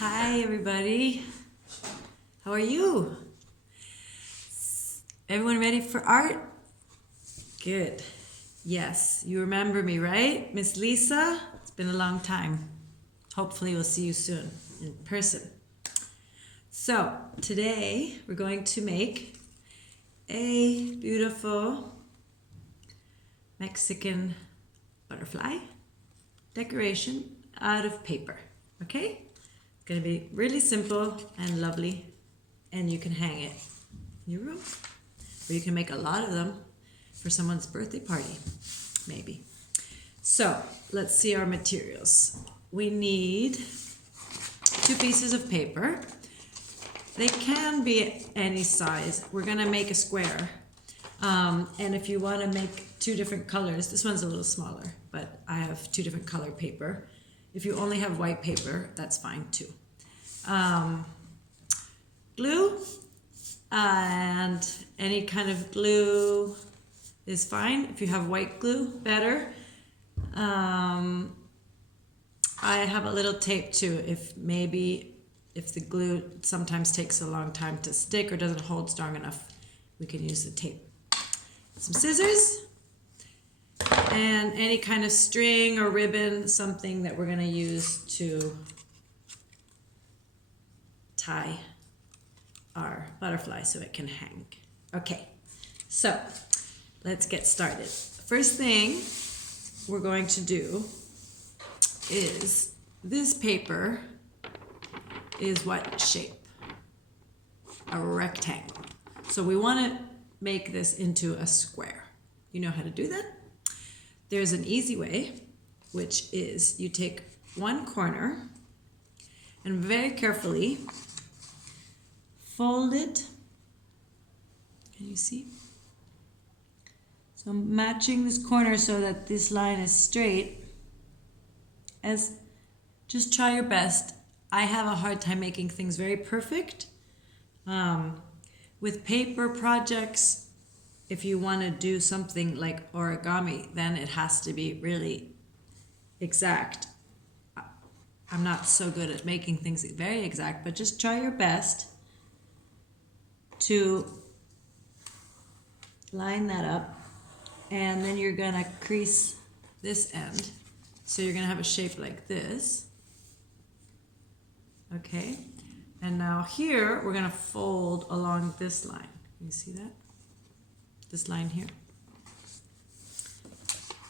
Hi everybody, how are you? Everyone ready for art? Good. Yes, you remember me, right? Miss Lisa? It's been a long time. Hopefully we'll see you soon in person. So today we're going to make a beautiful Mexican butterfly decoration out of paper, okay? It's gonna be really simple and lovely, and you can hang it in your room, or you can make a lot of them for someone's birthday party, maybe. So let's see our materials. We need 2 pieces of paper. They can be any size. We're gonna make a square. And if you wanna make 2 different colors, this one's a little smaller, but I have 2 different color paper. If you only have white paper, that's fine too. Glue, and any kind of glue is fine. If you have white glue, better. I have a little tape too, if the glue sometimes takes a long time to stick or doesn't hold strong enough, we can use the tape. Some scissors, and any kind of string or ribbon, something that we're gonna use to tie our butterfly so it can hang. Okay, so let's get started. First thing we're going to do is, this paper is what shape? A rectangle. So we want to make this into a square. You know how to do that? There's an easy way, which is you take one corner and very carefully fold it. Can you see? So I'm matching this corner so that this line is straight. Just try your best. I have a hard time making things very perfect. With paper projects, if you want to do something like origami, then it has to be really exact. I'm not so good at making things very exact, but just try your best to line that up, and then you're gonna crease this end. So you're gonna have a shape like this. Okay, and now here we're gonna fold along this line. Can you see that? This line here.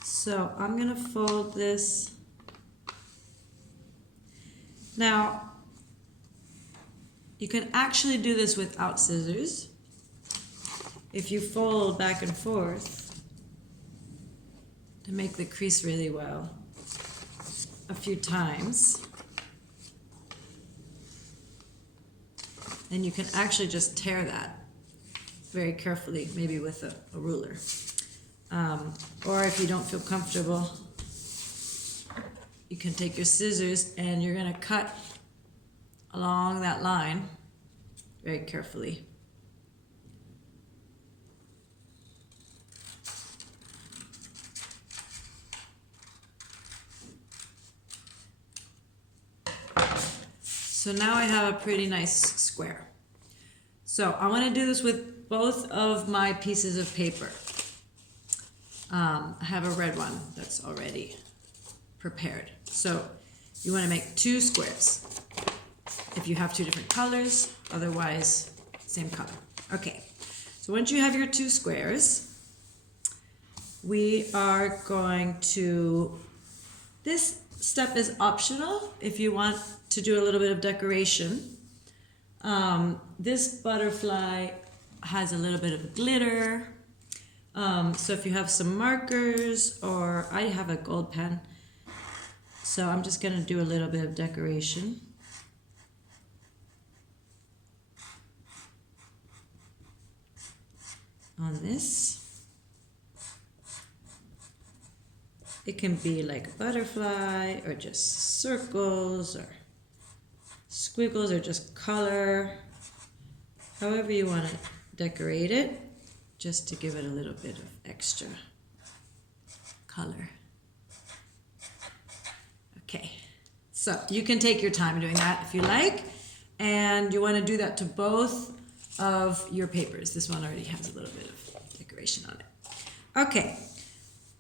So I'm gonna fold this. Now, you can actually do this without scissors. If you fold back and forth to make the crease really well a few times, then you can actually just tear that very carefully, maybe with a ruler. Or if you don't feel comfortable, you can take your scissors and you're gonna cut along that line very carefully. So now I have a pretty nice square. So I want to do this with both of my pieces of paper. I have a red one that's already prepared. So you want to make 2 squares. If you have 2 different colors, otherwise same color. Okay, so once you have your 2 squares, we are going to, this step is optional if you want to do a little bit of decoration. This butterfly has a little bit of glitter. So if you have some markers, or I have a gold pen, so I'm just gonna do a little bit of decoration. On this. It can be like a butterfly, or just circles, or squiggles, or just color. However you want to decorate it, just to give it a little bit of extra color. Okay, So you can take your time doing that if you like, and you want to do that to both of your papers. This one already has a little bit of decoration on it. Okay,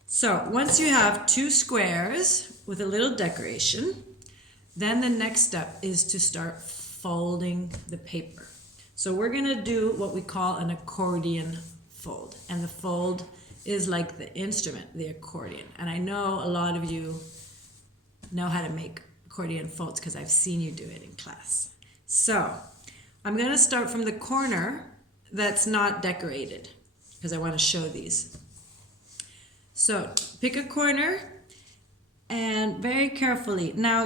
so once you have 2 squares with a little decoration, then the next step is to start folding the paper. So we're gonna do what we call an accordion fold, and the fold is like the instrument, the accordion. And I know a lot of you know how to make accordion folds because I've seen you do it in class. So I'm gonna start from the corner that's not decorated because I want to show these. So pick a corner and very carefully. Now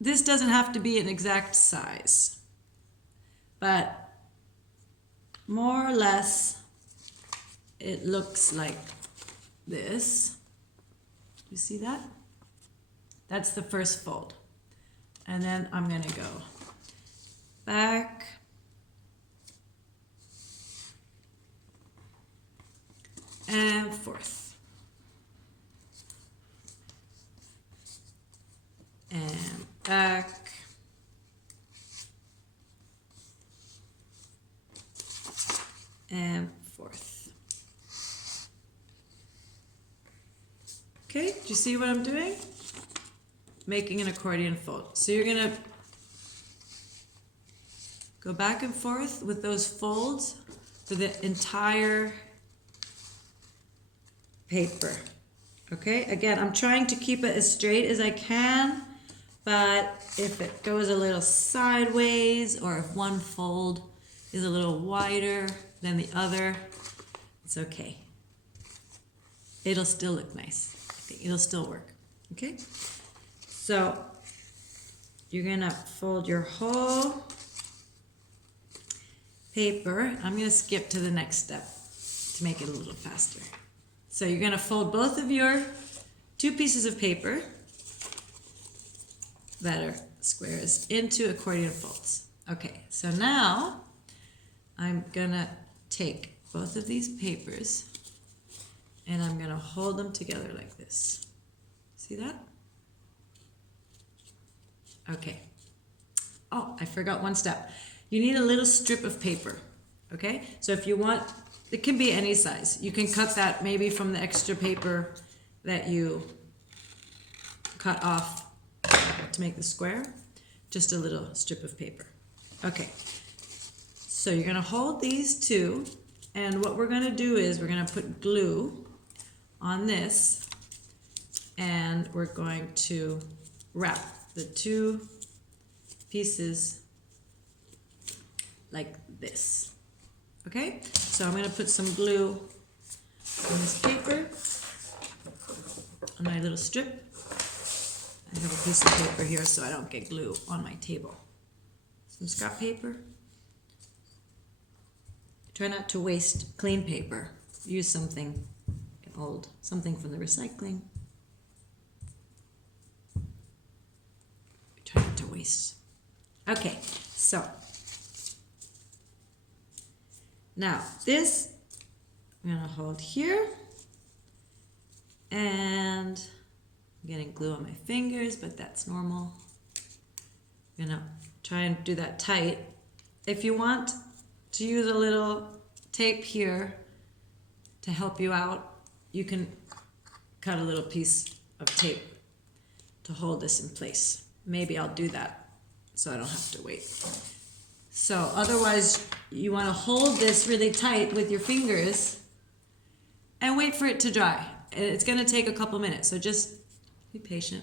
this doesn't have to be an exact size, but more or less it looks like this. You see that? That's the first fold. And then I'm gonna go back and forth and back and forth. Okay, do you see what I'm doing? Making an accordion fold. So you're gonna go back and forth with those folds for the entire paper. Okay, again, I'm trying to keep it as straight as I can, but if it goes a little sideways or if one fold is a little wider than the other, it's okay. It'll still look nice. I think it'll still work. Okay, so you're gonna fold your whole paper. I'm gonna skip to the next step to make it a little faster. So you're gonna fold both of your 2 pieces of paper that are squares into accordion folds. Okay, so now I'm gonna take both of these papers and I'm gonna hold them together like this. See that? Okay. Oh, I forgot one step. You need a little strip of paper, okay? So if you want, it can be any size. You can cut that maybe from the extra paper that you cut off to make the square. Just a little strip of paper. Okay, so you're gonna hold these 2, and what we're gonna do is we're gonna put glue on this, and we're going to wrap the 2 pieces like this. Okay, so I'm going to put some glue on this paper, on my little strip. I have a piece of paper here so I don't get glue on my table. Some scrap paper. Try not to waste clean paper. Use something old, something from the recycling. Try not to waste. Okay, so now this I'm gonna hold here, and I'm getting glue on my fingers, but that's normal. I'm gonna try and do that tight. If you want to use a little tape here to help you out, you can cut a little piece of tape to hold this in place. Maybe I'll do that so I don't have to wait. So otherwise, you want to hold this really tight with your fingers and wait for it to dry. It's going to take a couple minutes, so just be patient.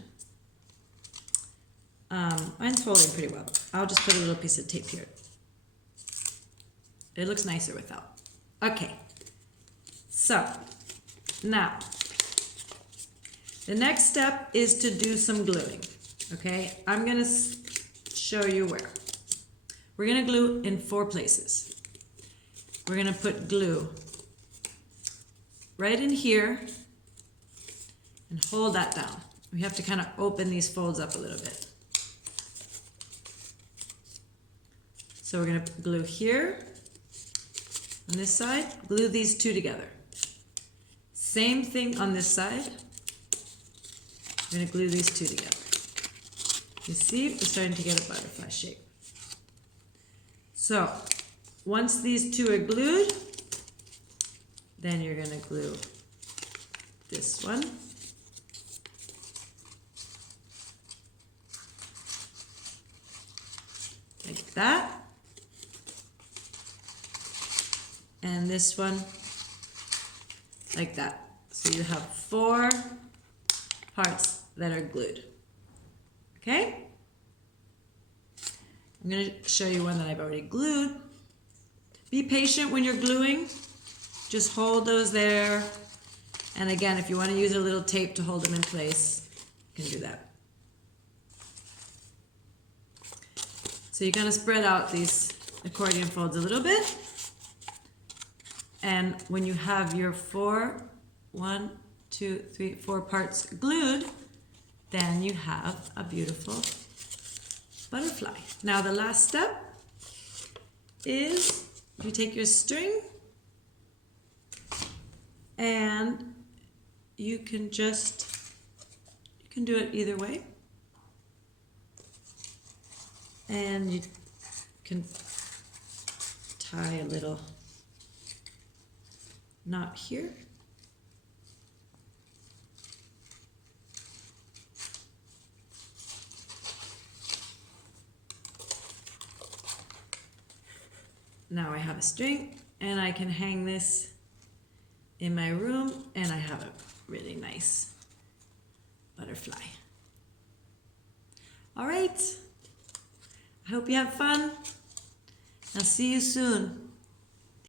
Mine's folding pretty well. I'll just put a little piece of tape here. It looks nicer without. Okay, so now the next step is to do some gluing. Okay, I'm going to show you where. We're going to glue in 4 places. We're going to put glue right in here and hold that down. We have to kind of open these folds up a little bit. So we're going to glue here on this side, glue these 2 together. Same thing on this side. I'm going to glue these 2 together. You see, we're starting to get a butterfly shape. So, once these two are glued, then you're going to glue this one. Like that. And this one like that. So you have 4 parts that are glued. Okay? I'm going to show you one that I've already glued. Be patient when you're gluing. Just hold those there. And again, if you want to use a little tape to hold them in place, you can do that. So you're going to spread out these accordion folds a little bit. And when you have your 4 parts glued, then you have a beautiful butterfly. Now the last step is you take your string and you can do it either way. And you can tie a little knot here. Now I have a string and I can hang this in my room and I have a really nice butterfly. All right. I hope you have fun. I'll see you soon.